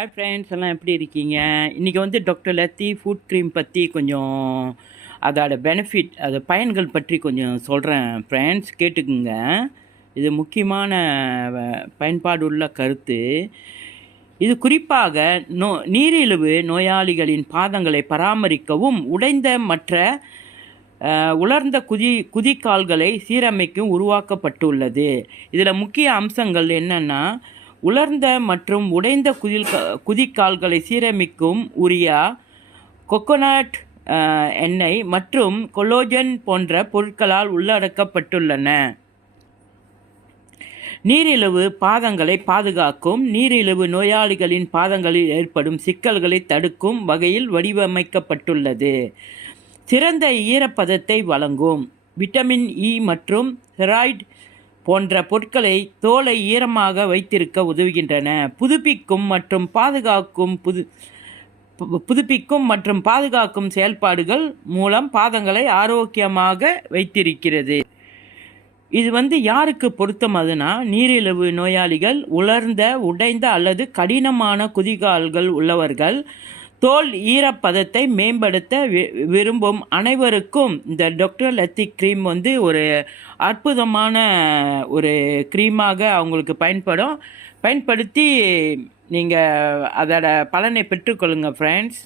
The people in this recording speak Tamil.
ஹாய் ஃப்ரெண்ட்ஸ், எல்லாம் எப்படி இருக்கீங்க? இன்றைக்கி வந்து டாக்டர் லத்தி ஃபுட் க்ரீம் பற்றி கொஞ்சம் அதோட பெனிஃபிட், அது பயன்கள் பற்றி கொஞ்சம் சொல்கிறேன் ஃப்ரெண்ட்ஸ், கேட்டுக்குங்க. இது முக்கியமான பயன்பாடுள்ள கருத்து. இது குறிப்பாக நீரிழிவு நோயாளிகளின் பாதங்களை பராமரிக்கவும் உடைந்த மற்ற உலர்ந்த குதிகால்களை சீரமைக்கும் உருவாக்கப்பட்டுள்ளது. இதில் முக்கிய அம்சங்கள் என்னென்னா, உலர்ந்த மற்றும் உடைந்த குதிகால்களை சீரமைக்கும் உரியா கொக்கோனட் எண்ணெய் மற்றும் கொலோஜன் போன்ற பொருட்களால் உள்ளடக்கப்பட்டுள்ளன. நீரிழிவு பாதங்களை பாதுகாக்கும். நீரிழிவு நோயாளிகளின் பாதங்களில் ஏற்படும் சிக்கல்களை தடுக்கும் வகையில் வடிவமைக்கப்பட்டுள்ளது. சிறந்த ஈரப்பதத்தை வழங்கும். விட்டமின் இ மற்றும் ஸ்டெராய்டு போன்ற பொருட்களை தோலை ஈரமாக வைத்திருக்க உதவுகின்றன. புதுப்பிக்கும் மற்றும் பாதுகாக்கும் செயல்பாடுகள் மூலம் பாதங்களை ஆரோக்கியமாக வைத்திருக்கிறது. இது யாருக்கு பொருத்தமாதுன்னா, நீரிழிவு நோயாளிகள், உலர்ந்த உடைந்த அல்லது கடினமான குதிகால்கள் உள்ளவர்கள், தோல் ஈரப்பதத்தை மேம்படுத்த விரும்பும் அனைவருக்கும் இந்த டாக்டர் லத்தி க்ரீம் ஒரு அற்புதமான ஒரு க்ரீமாக அவங்களுக்கு பயன்படுத்தி நீங்கள் அதோட பலனை பெற்றுக்கொள்ளுங்கள் ஃப்ரெண்ட்ஸ்.